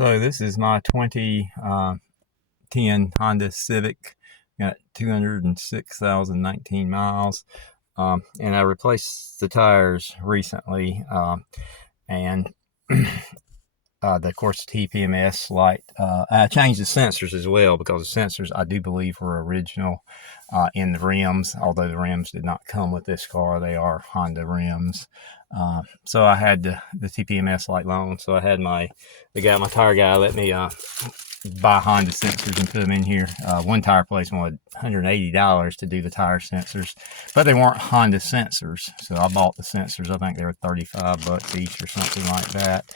So this is my 2010 Honda Civic. Got 206,019 miles. And I replaced the tires recently. And of course, the TPMS light. I changed the sensors as well because the sensors I do believe were original in the rims, although the rims did not come with this car. They are Honda rims. So I had the TPMS light loan. So I had my tire guy let me buy Honda sensors and put them in here. One tire place wanted $180 to do the tire sensors, but they weren't Honda sensors. So I bought the sensors. I think they were 35 bucks each or something like that.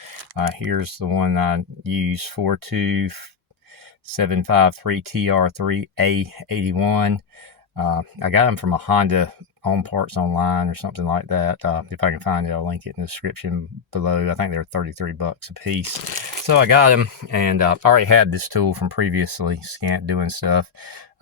Here's the one I use, 42753TR3A81. I got them from a Honda Home Parts Online or something like that. If I can find it, I'll link it in the description below. I think they're 33 bucks a piece. So I got them, and I already had this tool from previously doing stuff.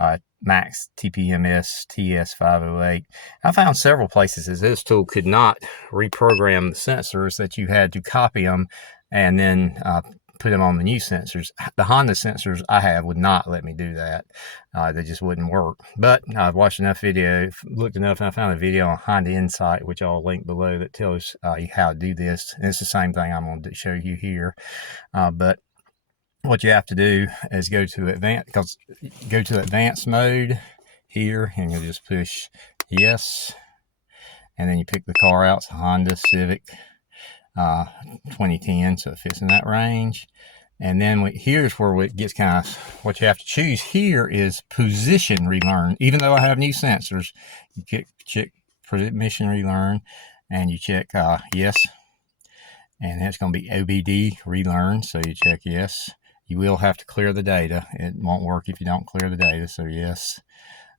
MaxiTPMS TS508. I found several places that this tool could not reprogram the sensors, that you had to copy them and then put them on the new sensors. The Honda sensors I have would not let me do that. They just wouldn't work. But I've watched enough video, looked enough, and I found a video on Honda Insight, which I'll link below, that tells you how to do this. And it's the same thing I'm going to show you here. But what you have to do is go to advanced mode here, and you'll just push yes, and then you pick the car out. It's a Honda Civic 2010, so it fits in that range. And then here's where it gets kind of, what you have to choose here is position relearn. Even though I have new sensors, you check position relearn, and you check yes, and it's going to be OBD relearn, so you check yes. You will have to clear the data. It won't work if you don't clear the data, so yes,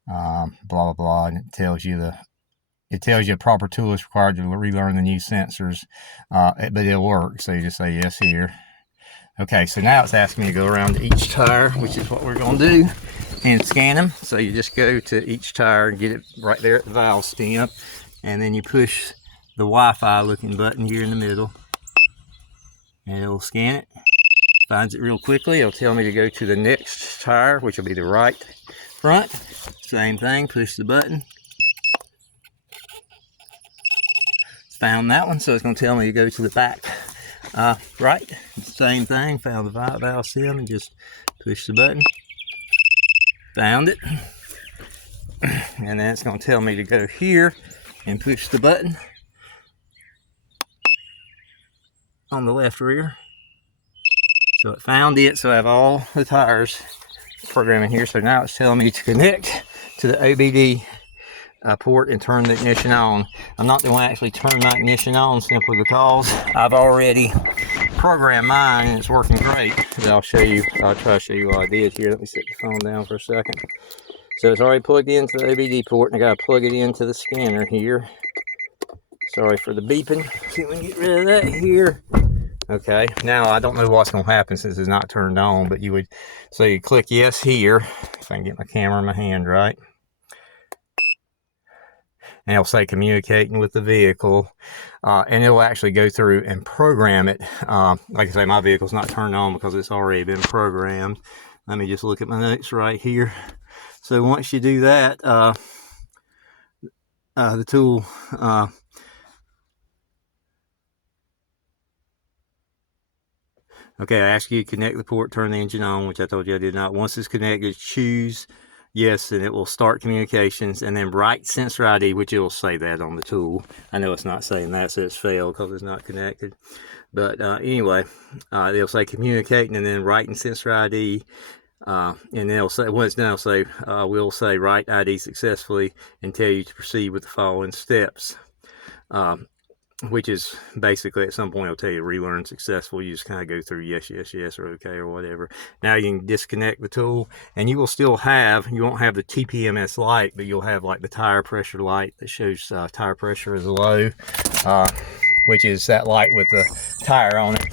blah blah blah, and it tells you a proper tool is required to relearn the new sensors, but it'll work. So you just say yes here. Okay, so now it's asking me to go around to each tire, which is what we're going to do, and scan them. So you just go to each tire and get it right there at the valve stem, and then you push the Wi-Fi looking button here in the middle, and it'll scan it. Finds it real quickly. It'll tell me to go to the next tire, which will be the right front. Same thing, push the button. Found that one, so it's going to tell me to go to the back right. Same thing, found the valve stem and just push the button. Found it. And then it's going to tell me to go here and push the button on the left rear. So it found it, so I have all the tires programming here. So now it's telling me to connect to the OBD port and turn the ignition on. I'm not going to actually turn my ignition on simply because I've already programmed mine and it's working great. And I'll try to show you what I did here. Let me set the phone down for a second. So it's already plugged into the OBD port, and I got to plug it into the scanner here. Sorry for the beeping. See if we can get rid of that here. Okay, now I don't know what's going to happen since it's not turned on, but you click yes here, if I can get my camera in my hand right. And it'll say communicating with the vehicle, and it'll actually go through and program it. Like I say, my vehicle's not turned on because it's already been programmed. Let me just look at my notes right here. So once you do that, the tool okay, I ask you to connect the port, turn the engine on, which I told you I did not. Once it's connected, choose yes, and it will start communications, and then write sensor ID, which it will say that on the tool. I know it's not saying that, so it's failed because it's not connected. But anyway, they'll say communicating and then writing sensor ID. And then it'll say, when it's done, it'll say, we'll say write ID successfully and tell you to proceed with the following steps. Which is basically at some point it'll tell you relearn successful. You just kind of go through yes, yes, yes, or okay, or whatever. Now you can disconnect the tool, and you will still have, you won't have the TPMS light, but you'll have like the tire pressure light that shows tire pressure is low, which is that light with the tire on it.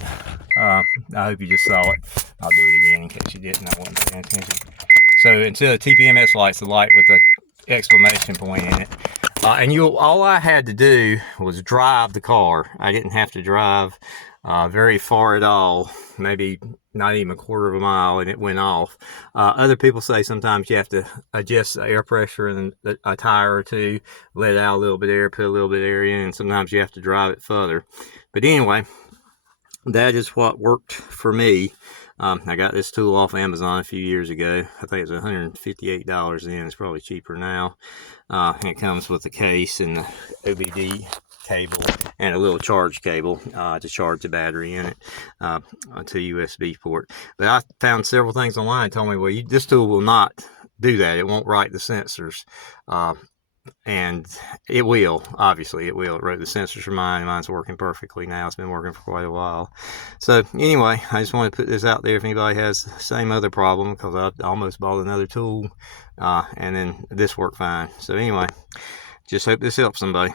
I hope you just saw it. I'll do it again in case you didn't. I wasn't paying attention. So instead of TPMS lights, the light with the exclamation point in it. And all I had to do was drive the car. I didn't have to drive very far at all, maybe not even a quarter of a mile, and it went off. Other people say sometimes you have to adjust the air pressure in a tire or two, let out a little bit of air, put a little bit of air in, and sometimes you have to drive it further. But anyway, that is what worked for me. I got this tool off Amazon a few years ago. I think it's $158 then. It's probably cheaper now. And it comes with the case and the OBD cable and a little charge cable to charge the battery in it to USB port. But I found several things online that told me, well, this tool will not do that. It won't write the sensors. And it will, obviously it will. It wrote the sensors for mine, and mine's working perfectly now. It's been working for quite a while. So anyway, I just want to put this out there if anybody has the same other problem, because I almost bought another tool and then this worked fine. So anyway, just hope this helps somebody.